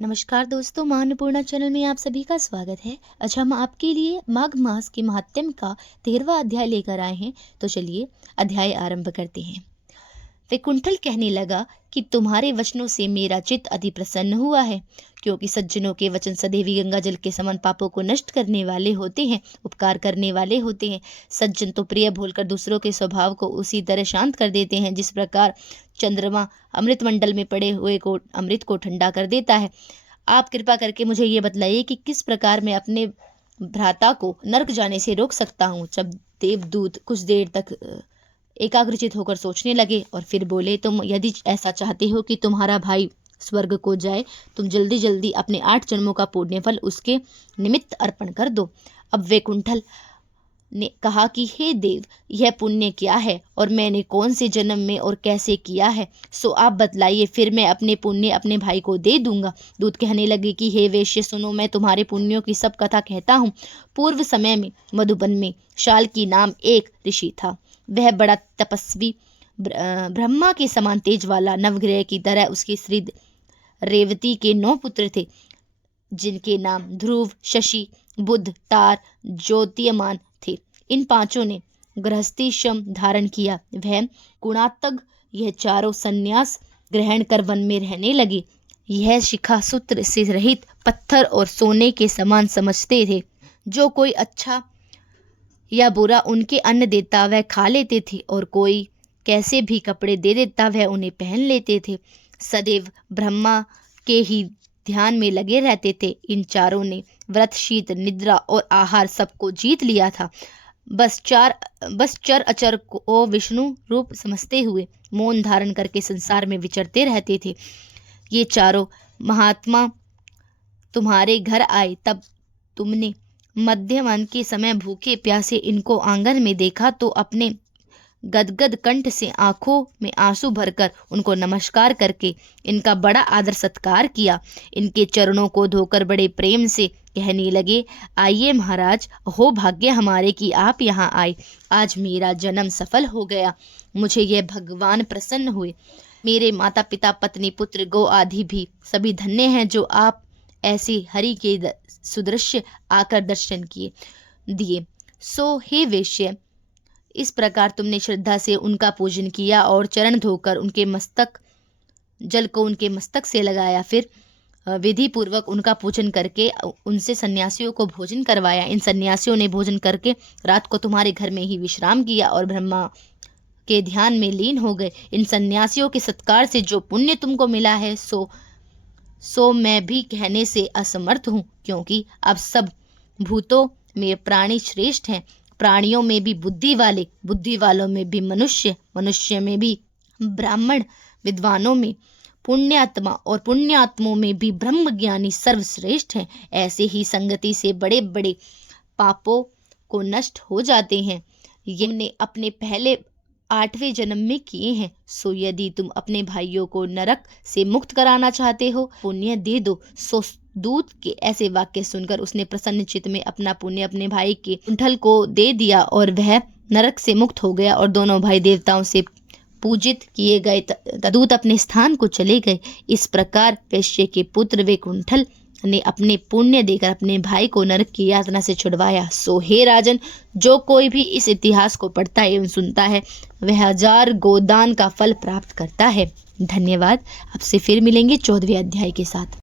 नमस्कार दोस्तों, माँ अन्नपूर्णा चैनल में आप सभी का स्वागत है। आज हम आपके लिए माघ मास के महात्म्य का 13वां अध्याय लेकर आए हैं। तो चलिए अध्याय आरंभ करते हैं। वैकुंठल कहने लगा कि तुम्हारे वचनों से मेरा चित्त अति प्रसन्न हुआ है, क्योंकि सज्जनों के वचन सदैवी गंगा जल के समान पापों को नष्ट करने वाले होते हैं, उपकार करने वाले होते हैं। सज्जन तो प्रिय भूलकर दूसरों के स्वभाव को उसी तरह शांत कर देते हैं जिस प्रकार चंद्रमा अमृत मंडल में पड़े हुए को अमृत को ठंडा कर देता है। आप कृपा करके मुझे ये बतलाइए कि किस प्रकार मैं अपने भ्राता को नरक जाने से रोक सकता हूँ। जब देवदूत कुछ देर तक एकाग्रचित होकर सोचने लगे और फिर बोले, तुम यदि ऐसा चाहते हो कि तुम्हारा भाई स्वर्ग को जाए, तुम जल्दी जल्दी अपने 8 जन्मों का पुण्यफल उसके निमित्त अर्पण कर दो। अब वैकुंठल ने कहा कि हे देव, यह पुण्य क्या है और मैंने कौन से जन्म में और कैसे किया है, सो आप बतलाइए, फिर मैं अपने पुण्य अपने भाई को दे दूंगा। दूत कहने लगे कि हे वेश्य, सुनो, मैं तुम्हारे पुण्यों की सब कथा कहता हूँ। पूर्व समय में मधुबन में शाल्की नाम एक ऋषि था। वह बड़ा तपस्वी, ब्रह्मा के समान तेज वाला, नवग्रह की तरह उसकी स्त्री रेवती के 9 पुत्र थे, जिनके नाम ध्रुव, शशि, बुध, तार, ज्योतियमान थे। इन 5 ने गृहस्थी श्रम धारण किया। वह गुणात्तग यह चारों संन्यास ग्रहण कर वन में रहने लगे। यह शिखा सूत्र से रहित पत्थर और सोने के समान समझते थे। जो कोई अच्छा या बुरा उनके अन्न देता वह खा लेते थे, और कोई कैसे भी कपड़े दे देता वह उन्हें पहन लेते थे। सदैव ब्रह्मा के ही ध्यान में लगे रहते थे। इन चारों ने व्रत, शीत, निद्रा और आहार सबको जीत लिया था। बस चर अचर को विष्णु रूप समझते हुए मौन धारण करके संसार में विचरते रहते थे। ये चारों महात्मा तुम्हारे घर आए, तब तुमने मध्यमान के समय भूखे प्यासे इनको आंगन में देखा तो अपने गदगद कंठ से आंखों में आंसू भरकर उनको नमस्कार करके इनका बड़ा आदर सत्कार किया। इनके चरणों को धोकर बड़े प्रेम से कहने लगे, आइए महाराज, हो भाग्य हमारे कि आप यहाँ आए। आज मेरा जन्म सफल हो गया। मुझे यह भगवान प्रसन्न हुए। मेरे माता पिता, पत्नी, पुत्र, गौ आदि भी सभी धन्य हैं जो आप ऐसे हरि के सुदृश्य आकर दर्शन दिए। सो हे वेश्य, इस प्रकार तुमने श्रद्धा से उनका पूजन किया और चरण धोकर उनके मस्तक जल को उनके मस्तक से लगाया। फिर विधि पूर्वक उनका पूजन करके उनसे सन्यासियों को भोजन करवाया। इन सन्यासियों ने भोजन करके रात को तुम्हारे घर में ही विश्राम किया और ब्रह्मा के ध्यान में लीन हो गए। इन सन्यासियों के सत्कार से जो पुण्य तुमको मिला है सो मैं भी कहने से असमर्थ हूँ, क्योंकि अब सब भूतों में प्राणी श्रेष्ठ हैं। प्राणियों में भी बुद्धि वाले, बुद्धि वालों में भी मनुष्य, मनुष्य में भी ब्राह्मण, विद्वानों में पुण्यात्मा और पुण्यात्मों में भी ब्रह्मज्ञानी सर्वश्रेष्ठ हैं। ऐसे ही संगति से बड़े बड़े पापों को नष्ट हो जाते हैं। ये हमने अपने पहले 8वें जन्म में किए हैं। सो यदि तुम अपने भाइयों को नरक से मुक्त कराना चाहते हो, पुण्य दे दो। सो दूत के ऐसे वाक्य सुनकर उसने प्रसन्न चित्त में अपना पुण्य अपने भाई के कुंठल को दे दिया और वह नरक से मुक्त हो गया और दोनों भाई देवताओं से पूजित किए गए। दूत अपने स्थान को चले गए। इस प्रकार वैश्य के पुत्र वैकुंठल ने अपने पुण्य देकर अपने भाई को नरक की यातना से छुड़वाया। सो हे राजन, जो कोई भी इस इतिहास को पढ़ता एवं सुनता है वह 1000 गोदान का फल प्राप्त करता है। धन्यवाद। आपसे फिर मिलेंगे 14वें अध्याय के साथ।